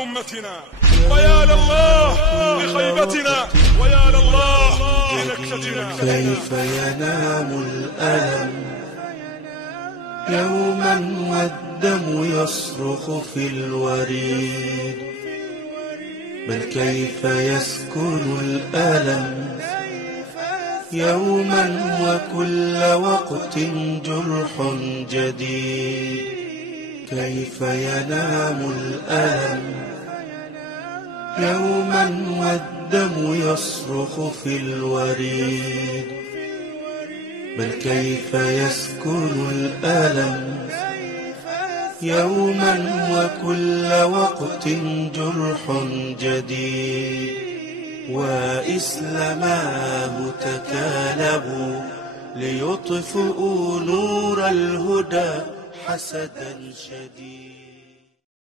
لأمتنا، ويا لله لخيبتنا، ويا لله لنكستنا. كيف ينام الألم يوما والدم يصرخ في الوريد، بل كيف يسكن الألم يوما وكل وقت جرح جديد. كيف ينام الألم يوما والدم يصرخ في الوريد، بل كيف يسكن الألم يوما وكل وقت جرح جديد. وإسلاماه تكالبوا ليطفئوا نور الهدى حسدا شديد.